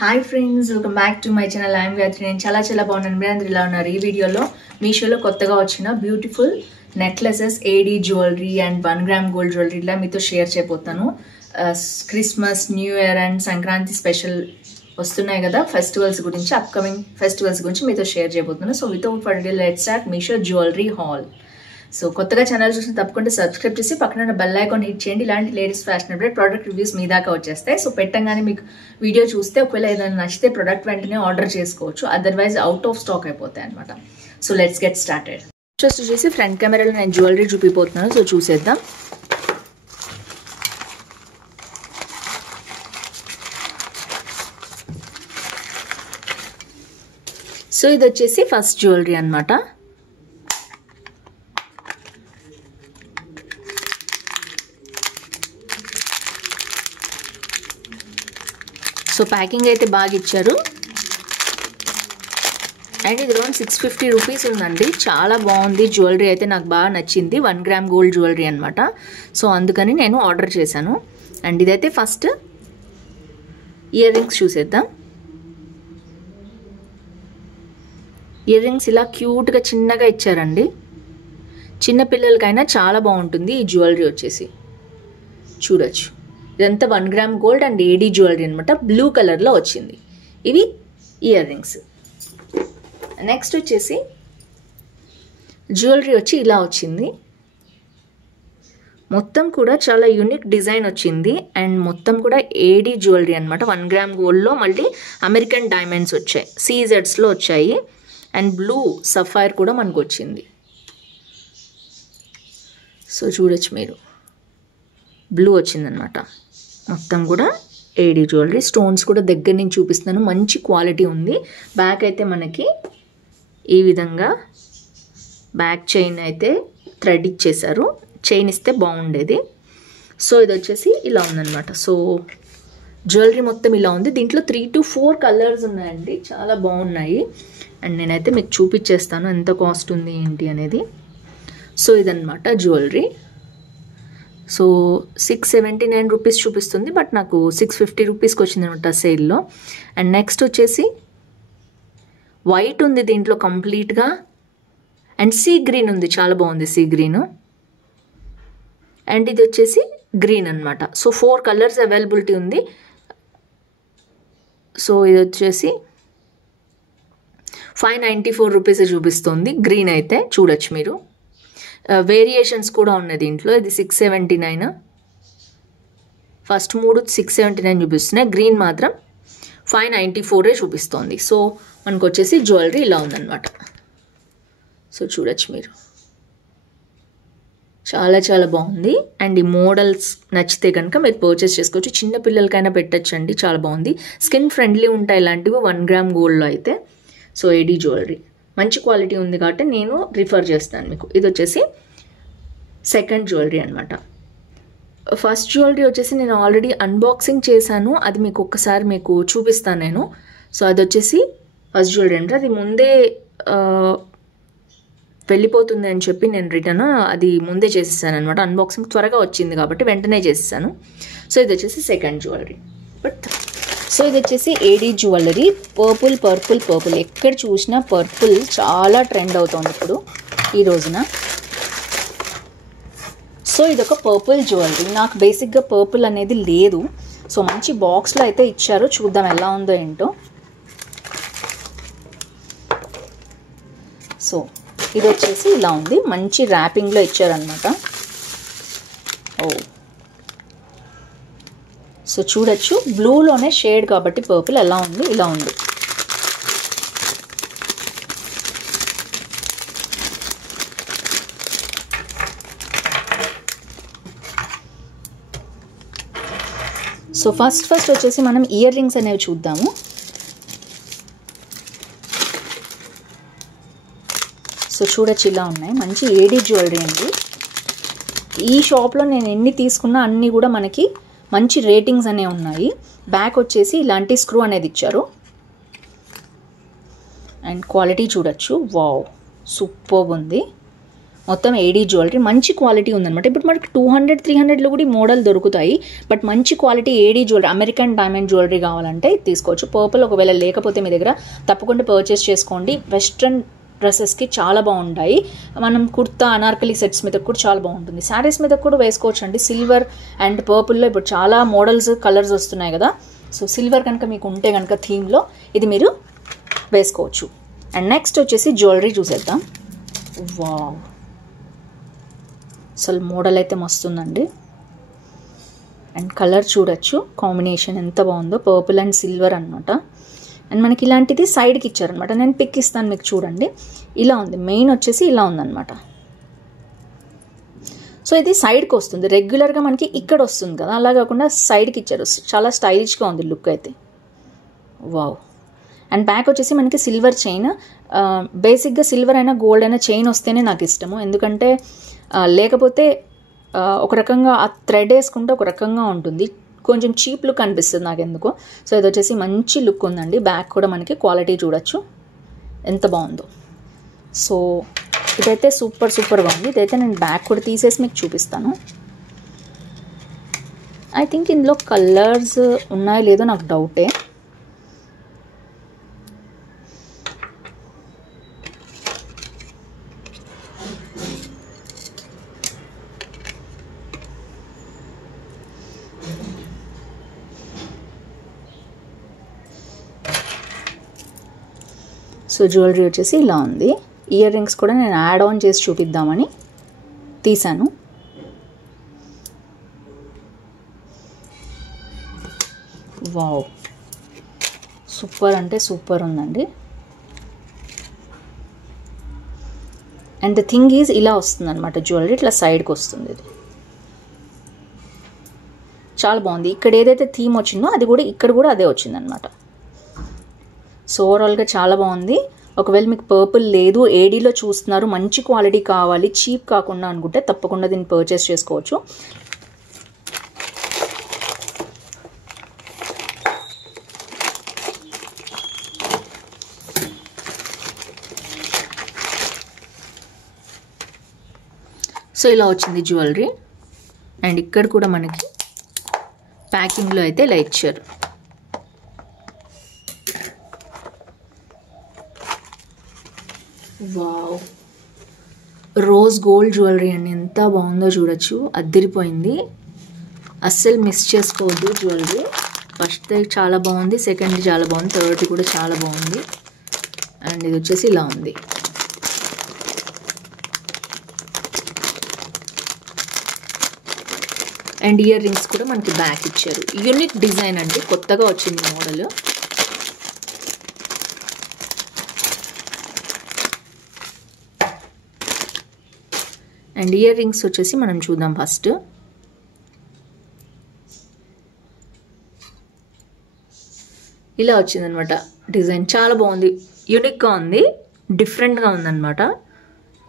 Hi friends, welcome back to my channel. I'm Gayatri. నేను చాలా బాగున్నాను. మీరందరూ ఇలా ఉన్నారు. ఈ వీడియోలో మీషోలో కొత్తగా వచ్చిన beautiful necklaces, AD jewellery and 1 gram gold jewellery ఇలా మీతో షేర్ చేయబోతాను. Christmas, new year and Sankranti special వస్తున్నాయి కదా, ఫెస్టివల్స్ గురించి, అప్కమింగ్ ఫెస్టివల్స్ గురించి మీతో షేర్ చేయబోతున్నాను. So without further let's start Meesho jewellery hall. So కొత్తగా ఛానల్ చూసి తప్పకుండా సబ్స్క్రైబ్ చేసి పక్కన బెల్ ఐకాన్ హిట్ చేయండి. ఇలాంటి latest fashion update product reviews మీ దాకా వచ్చేస్తాయి. సో పెట్టంగానే మీకు వీడియో చూస్తే ఒకవేళ ఏదైనా నచ్చితే ప్రోడక్ట్ వెంటనే ఆర్డర్ చేసుకోవచ్చు, అదర్వైజ్ అవుట్ ఆఫ్ స్టాక్ అయిపోతాయి అనమాట. So let's get started. First వచ్చేసి ఫ్రంట్ కెమెరాలో నేను జ్యువెలరీ చూపిపోతున్నాను. సో చూసేద్దాం. సో ఇది వచ్చేసి ఫస్ట్ జ్యువెలరీ అనమాట. సో ప్యాకింగ్ అయితే బాగా ఇచ్చారు అండ్ ఇది అరౌండ్ 650 రూపీస్ ఉందండి. చాలా బాగుంది జ్యువెలరీ అయితే, నాకు బాగా నచ్చింది. 1 గ్రామ్ గోల్డ్ జ్యువెలరీ అనమాట. సో అందుకని నేను ఆర్డర్ చేశాను. అండ్ ఇదైతే ఫస్ట్ ఇయర్ రింగ్స్ చూసేద్దాం. ఇయర్ రింగ్స్ ఇలా క్యూట్గా చిన్నగా ఇచ్చారండి. చిన్నపిల్లలకైనా చాలా బాగుంటుంది ఈ జ్యువెలరీ వచ్చేసి. చూడొచ్చు, ఇదంతా 1 gram gold and AD jewellery అనమాట. బ్లూ కలర్లో వచ్చింది. ఇవి ఇయర్ రింగ్స్. నెక్స్ట్ వచ్చేసి జ్యువెలరీ వచ్చి ఇలా వచ్చింది. మొత్తం కూడా చాలా యూనిక్ డిజైన్ వచ్చింది అండ్ మొత్తం కూడా ఏడీ జ్యువెలరీ అనమాట. 1 గ్రామ్ గోల్డ్లో మళ్ళీ అమెరికన్ డైమండ్స్ వచ్చాయి, సీజెడ్స్లో వచ్చాయి అండ్ బ్లూ సఫైర్ కూడా మనకు వచ్చింది. సో చూడొచ్చు మీరు, బ్లూ వచ్చిందనమాట. మొత్తం కూడా ఏడీ జ్యువెలరీ. స్టోన్స్ కూడా దగ్గర నుంచి చూపిస్తున్నాను, మంచి క్వాలిటీ ఉంది. బ్యాక్ అయితే మనకి ఈ విధంగా బ్యాక్ చైన్ అయితే థ్రెడ్ ఇచ్చేసారు. చైన్ ఇస్తే బాగుండేది. సో ఇది వచ్చేసి ఇలా ఉందన్నమాట. సో జ్యువెలరీ మొత్తం ఇలా ఉంది. దీంట్లో 3 to 4 కలర్స్ ఉన్నాయండి, చాలా బాగున్నాయి. అండ్ నేనైతే మీకు చూపించేస్తాను ఎంత కాస్ట్ ఉంది ఏంటి అనేది. సో ఇదన్నమాట జ్యువెలరీ. సో 679 రూపీస్ చూపిస్తుంది, బట్ నాకు 650 రూపీస్కి వచ్చింది అనమాట సేల్లో. అండ్ నెక్స్ట్ వచ్చేసి వైట్ ఉంది దీంట్లో కంప్లీట్గా అండ్ సీ గ్రీన్ ఉంది, చాలా బాగుంది సీ గ్రీన్. అండ్ ఇది వచ్చేసి గ్రీన్ అనమాట. సో 4 కలర్స్ అవైలబిలిటీ ఉంది. సో ఇది వచ్చేసి 594 రూపీస్ చూపిస్తుంది గ్రీన్ అయితే. చూడొచ్చు మీరు, వేరియేషన్స్ కూడా ఉన్నాయి దీంట్లో. ఇది 679, ఫస్ట్ 3 679 చూపిస్తున్నాయి, గ్రీన్ మాత్రం 594 చూపిస్తుంది. సో మనకు వచ్చేసి జ్యువెలరీ ఇలా ఉందన్నమాట. సో చూడొచ్చు మీరు, చాలా బాగుంది. అండ్ ఈ మోడల్స్ నచ్చితే కనుక మీరు పర్చేస్ చేసుకోవచ్చు. చిన్న పిల్లలకైనా పెట్టచ్చండి, చాలా బాగుంది. స్కిన్ ఫ్రెండ్లీ ఉంటాయి ఇలాంటివి 1 గ్రామ్ గోల్డ్లో అయితే. సో ఏడీ జ్యువెలరీ మంచి క్వాలిటీ ఉంది కాబట్టి నేను రిఫర్ చేస్తాను మీకు. ఇది వచ్చేసి సెకండ్ జ్యువెలరీ అనమాట. ఫస్ట్ జ్యువెలరీ వచ్చేసి నేను ఆల్రెడీ అన్బాక్సింగ్ చేశాను, అది మీకు ఒక్కసారి మీకు చూపిస్తాను నేను. సో అది వచ్చేసి ఫస్ట్ జ్యువెలరీ అంటే అది ముందే వెళ్ళిపోతుంది అని చెప్పి నేను రిటర్న్ అది ముందే చేసేసాను అనమాట. అన్బాక్సింగ్ త్వరగా వచ్చింది కాబట్టి వెంటనే చేసేసాను. సో ఇది వచ్చేసి సెకండ్ జ్యువెలరీ. బట్ సో ఇది వచ్చేసి ఏడీ జ్యువెలరీ. పర్పుల్ ఎక్కడ చూసినా పర్పుల్ చాలా ట్రెండ్ అవుతుంది ఇప్పుడు ఈ రోజున. సో ఇది ఒక పర్పుల్ జ్యువెలరీ. నాకు బేసిక్గా పర్పుల్ అనేది లేదు. సో మంచి బాక్స్లో అయితే ఇచ్చారు, చూద్దాం ఎలా ఉందో ఏంటో. సో ఇది వచ్చేసి ఇలా ఉంది, మంచి ర్యాపింగ్లో ఇచ్చారనమాట. ఓ సో చూడొచ్చు, బ్లూలోనే షేడ్ కాబట్టి పర్పుల్ ఎలా ఉంది, ఇలా ఉంది. సో ఫస్ట్ వచ్చేసి మనం ఇయర్ రింగ్స్ అనేవి చూద్దాము. సో చూడొచ్చు ఇలా ఉన్నాయి, మంచి ఏడీ జ్యువెలరీ అండి. ఈ షాప్లో నేను ఎన్ని తీసుకున్నా అన్నీ కూడా మనకి మంచి రేటింగ్స్ అనేవి ఉన్నాయి. బ్యాక్ వచ్చేసి ఇలాంటి స్క్రూ అనేది ఇచ్చారు అండ్ క్వాలిటీ చూడొచ్చు. వావ్, సూపర్ ఉంది. మొత్తం ఏడీ జ్యువెలరీ మంచి క్వాలిటీ ఉందన్నమాట. ఇప్పుడు మనకి 200-300లో కూడా ఈ మోడల్ దొరుకుతాయి. బట్ మంచి క్వాలిటీ ఏడీ జ్యువెలరీ, అమెరికన్ డైమండ్ జ్యువెలరీ కావాలంటే తీసుకోవచ్చు. పర్పుల్ ఒకవేళ లేకపోతే మీ దగ్గర తప్పకుండా పర్చేస్ చేసుకోండి. వెస్ట్రన్ డ్రెస్సెస్కి చాలా బాగుంటాయి. మనం కుర్తా అనార్కలి సెట్స్ మీద కూడా చాలా బాగుంటుంది. శారీస్ మీద కూడా వేసుకోవచ్చు అండి. సిల్వర్ అండ్ పర్పుల్లో ఇప్పుడు చాలా మోడల్స్ కలర్స్ వస్తున్నాయి కదా. సో సిల్వర్ కనుక మీకు ఉంటే కనుక థీమ్లో ఇది మీరు వేసుకోవచ్చు. అండ్ నెక్స్ట్ వచ్చేసి జ్యువెలరీ చూసేద్దాం. వావ్, అసలు మోడల్ అయితే మస్తుందండి. అండ్ కలర్ చూడొచ్చు, కాంబినేషన్ ఎంత బాగుందో, పర్పుల్ అండ్ సిల్వర్ అనమాట. అండ్ మనకి ఇలాంటిది సైడ్కి ఇచ్చారనమాట. నేను పిక్ ఇస్తాను మీకు చూడండి. ఇలా ఉంది, మెయిన్ వచ్చేసి ఇలా ఉందన్నమాట. సో ఇది సైడ్కి వస్తుంది, రెగ్యులర్గా మనకి ఇక్కడ వస్తుంది కదా, అలా కాకుండా సైడ్కి ఇచ్చారు. చాలా స్టైలిష్గా ఉంది లుక్ అయితే. వావ్. అండ్ బ్యాక్ వచ్చేసి మనకి సిల్వర్ చైన్. బేసిక్గా సిల్వర్ అయినా గోల్డ్ అయినా చైన్ వస్తేనే నాకు ఇష్టము. ఎందుకంటే లేకపోతే ఒక రకంగా ఆ థ్రెడ్ వేసుకుంటే ఒక రకంగా ఉంటుంది, కొంచెం చీప్ లుక్ అనిపిస్తుంది నాకు ఎందుకో. సో ఇది వచ్చేసి మంచి లుక్ ఉందండి. బ్యాక్ కూడా మనకి క్వాలిటీ చూడొచ్చు ఎంత బాగుందో. సో ఇదైతే సూపర్గా ఉంది. ఇదైతే నేను బ్యాక్ కూడా తీసేసి మీకు చూపిస్తాను. ఐ థింక్ ఇందులో కలర్స్ ఉన్నాయో లేదో నాకు డౌటే. సో జ్యువెలరీ వచ్చేసి ఇలా ఉంది. ఇయర్ రింగ్స్ కూడా నేను యాడ్ ఆన్ చేసి చూపిద్దామని తీసాను. వావ్, సూపర్ అంటే సూపర్ ఉందండి. అండ్ ద థింగ్ ఈజ్ ఇలా వస్తుంది అనమాట జ్యువెలరీ, ఇట్లా సైడ్కి వస్తుంది. ఇది చాలా బాగుంది. ఇక్కడ ఏదైతే థీమ్ వచ్చిందో అది కూడా ఇక్కడ కూడా అదే వచ్చిందనమాట. సో ఓవరాల్గా చాలా బాగుంది. ఒకవేళ మీకు పర్పుల్ లేదు, ఏడీలో చూస్తున్నారు, మంచి క్వాలిటీ కావాలి, చీప్ కాకుండా అనుకుంటే తప్పకుండా దీన్ని పర్చేస్ చేసుకోవచ్చు. సో ఇలా వచ్చింది జ్యువెలరీ. అండ్ ఇక్కడ కూడా మనకి ప్యాకింగ్లో అయితే ఇలా ఇచ్చారు. వావ్, రోజ్ గోల్డ్ జ్యువెలరీ అండి, ఎంత బాగుందో చూడొచ్చు, అద్దరిపోయింది. అస్సలు మిస్ చేసుకోవద్దు జ్యువెలరీ. ఫస్ట్ చాలా బాగుంది, సెకండ్ చాలా బాగుంది, థర్డ్ కూడా చాలా బాగుంది. అండ్ ఇది వచ్చేసి ఇలా ఉంది. అండ్ ఇయర్ రింగ్స్ కూడా మనకి బ్యాక్ ఇచ్చారు. యూనిక్ డిజైన్ అండి, కొత్తగా వచ్చింది మోడల్. అండ్ ఇయర్ రింగ్స్ వచ్చేసి మనం చూద్దాం ఫస్ట్. ఇలా వచ్చిందనమాట డిజైన్, చాలా బాగుంది, యూనిక్గా ఉంది, డిఫరెంట్గా ఉందన్నమాట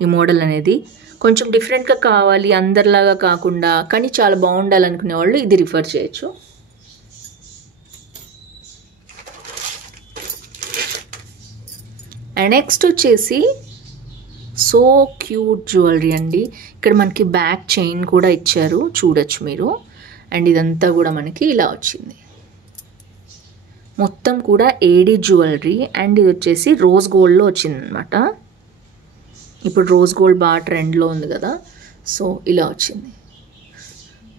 ఈ మోడల్ అనేది. కొంచెం డిఫరెంట్గా కావాలి, అందరిలాగా కాకుండా, కానీ చాలా బాగుండాలనుకునే వాళ్ళు ఇది రిఫర్ చేయొచ్చు. అండ్ నెక్స్ట్ వచ్చేసి సో క్యూట్ జ్యువెలరీ అండి. ఇక్కడ మనకి బ్యాక్ చైన్ కూడా ఇచ్చారు, చూడొచ్చు మీరు. అండ్ ఇదంతా కూడా మనకి ఇలా వచ్చింది, మొత్తం కూడా ఏడీ జ్యువెలరీ. అండ్ ఇది వచ్చేసి రోజ్ గోల్డ్లో వచ్చిందనమాట. ఇప్పుడు రోజ్ గోల్డ్ బాగా ట్రెండ్లో ఉంది కదా, సో ఇలా వచ్చింది.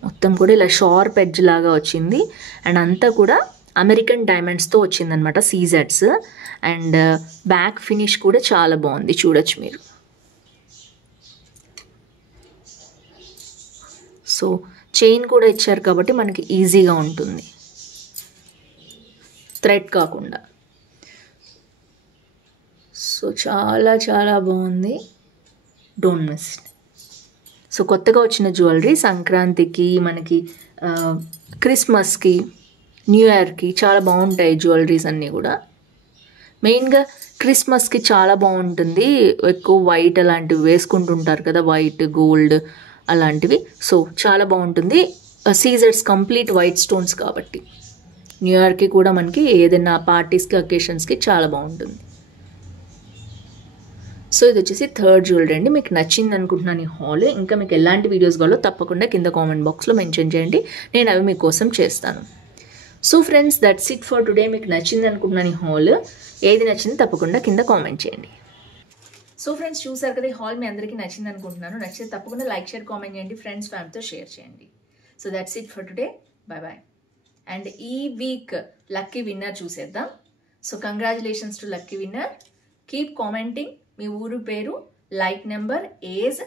మొత్తం కూడా ఇలా షార్ప్ ఎడ్జ్ లాగా వచ్చింది. అండ్ అంతా కూడా అమెరికన్ డైమండ్స్తో వచ్చిందనమాట, సీజెడ్స్. అండ్ బ్యాక్ ఫినిష్ కూడా చాలా బాగుంది, చూడొచ్చు మీరు. సో చైన్ కూడా ఇచ్చారు కాబట్టి మనకి ఈజీగా ఉంటుంది, థ్రెడ్ కాకుండా. సో చాలా చాలా బాగుంది, డోంట్ మిస్. సో కొత్తగా వచ్చిన జ్యువెలరీ సంక్రాంతికి, మనకి క్రిస్మస్కి, న్యూ ఇయర్కి చాలా బాగుంటాయి జ్యువెలరీస్ అన్నీ కూడా. మెయిన్గా క్రిస్మస్కి చాలా బాగుంటుంది, ఎక్కువ వైట్ అలాంటివి వేసుకుంటుంటారు కదా, వైట్ గోల్డ్ అలాంటివి. సో చాలా బాగుంటుంది, సీజర్స్ కంప్లీట్ వైట్ స్టోన్స్ కాబట్టి. న్యూ ఇయర్కి కూడా మనకి ఏదైనా పార్టీస్కి, అకేషన్స్కి చాలా బాగుంటుంది. సో ఇది వచ్చేసి థర్డ్ జ్యువెలరీ అండి. మీకు నచ్చింది అనుకుంటున్నాను ఈ హాల్. ఇంకా మీకు ఎలాంటి వీడియోస్ కావాలో తప్పకుండా కింద కామెంట్ బాక్స్లో మెన్షన్ చేయండి, నేను అవి మీకోసం చేస్తాను. So friends, that's it for today. మీకు నచ్చింది అనుకుంటున్నాను ఈ హాల్. ఏది నచ్చింది తప్పకుండా కింద కామెంట్ చేయండి. సో ఫ్రెండ్స్, చూసారు కదా, ఈ హాల్ మీ అందరికీ నచ్చింది అనుకుంటున్నాను. నచ్చితే తప్పకుండా లైక్, షేర్, కామెంట్ చేయండి, ఫ్రెండ్స్ ఫ్యామిలీతో షేర్ చేయండి. So that's it for today. Bye. And ఈ వీక్ లక్కీ విన్నర్ చూసేద్దాం. So congratulations to lucky winner. Keep commenting మీ ఊరు పేరు, లైక్ నెంబర్, ఏజ్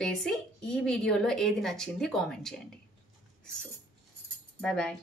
వేసి ఈ వీడియోలో ఏది నచ్చింది కామెంట్ చేయండి. So bye.